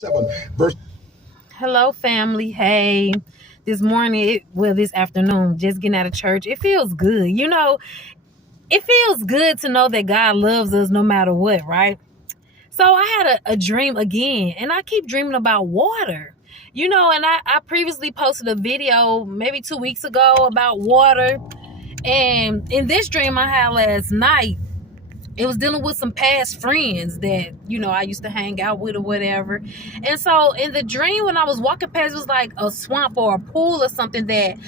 7 verse. Hello, family. Hey, this afternoon, just getting out of church. It feels good. It feels good to know that God loves us no matter what, right? So I had a dream again, and I keep dreaming about water. And I previously posted a video maybe 2 weeks ago about water. And in this dream I had last night, it was dealing with some past friends that I used to hang out with or whatever. And so in the dream, when I was walking past, it was like a swamp or a pool or something that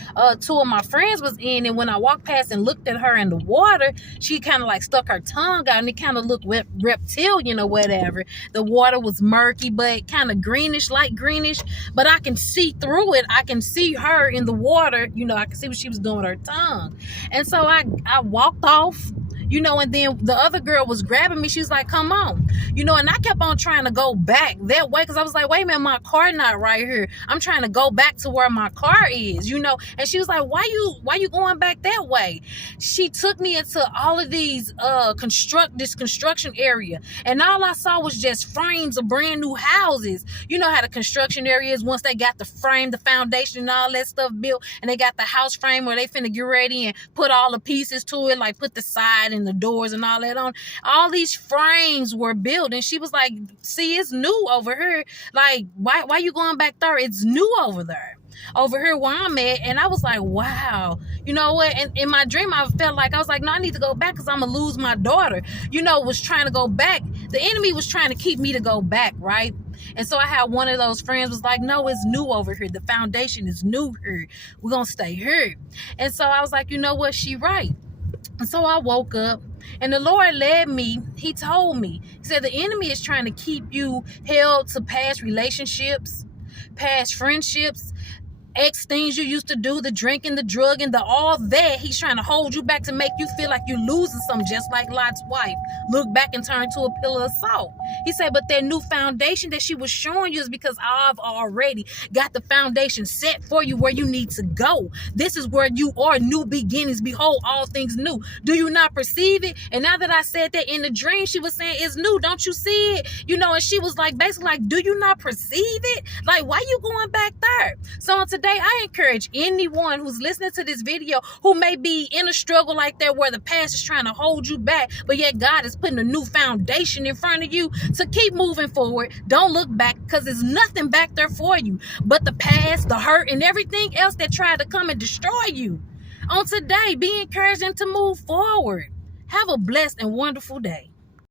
two of my friends was in. And when I walked past and looked at her in the water, she kind of like stuck her tongue out, and it kind of looked reptilian or whatever. The water was murky but kind of greenish, light greenish, but I can see through it. I can see her in the water. I can see what she was doing with her tongue. And so I walked off, and then the other girl was grabbing me. She was like, come on, and I kept on trying to go back that way, because I was like, wait a minute, my car not right here. I'm trying to go back to where my car is, and she was like, why you going back that way? She took me into all of these construction area, and all I saw was just frames of brand new houses. You know how the construction area is. Once they got the frame, the foundation, and all that stuff built, and they got the house frame where they finna get ready and put all the pieces to it, like put the side and the doors and all that on. All these frames were built, and she was like, see, it's new over here. Like, why you going back there? It's new over there, over here where I'm at. And I was like, wow, you know what? And in my dream, I felt like, I was like, no, I need to go back, because I'm gonna lose my daughter. Was trying to go back. The enemy was trying to keep me to go back, right? And so I had one of those friends was like, no, it's new over here. The foundation is new here. We're gonna stay here. And so I was like, you know what? She right. And so I woke up, and the Lord led me. He told me, he said, the enemy is trying to keep you held to past relationships, past friendships, ex things you used to do, the drinking, the drugging, the all that. He's trying to hold you back to make you feel like you're losing something, just like Lot's wife looked back and turned to a pillar of salt. He said, but that new foundation that she was showing you is because I've already got the foundation set for you where you need to go. This is where you are, new beginnings. Behold, all things new. Do you not perceive it? And now that I said that in the dream, she was saying, it's new. Don't you see it? And she was like, basically like, do you not perceive it? Like, why you going back there? So on today, I encourage anyone who's listening to this video who may be in a struggle like that, where the past is trying to hold you back, but yet God is putting a new foundation in front of you, to keep moving forward. Don't look back, because there's nothing back there for you but the past, the hurt, and everything else that tried to come and destroy you. On today, be encouraged and to move forward. Have a blessed and wonderful day.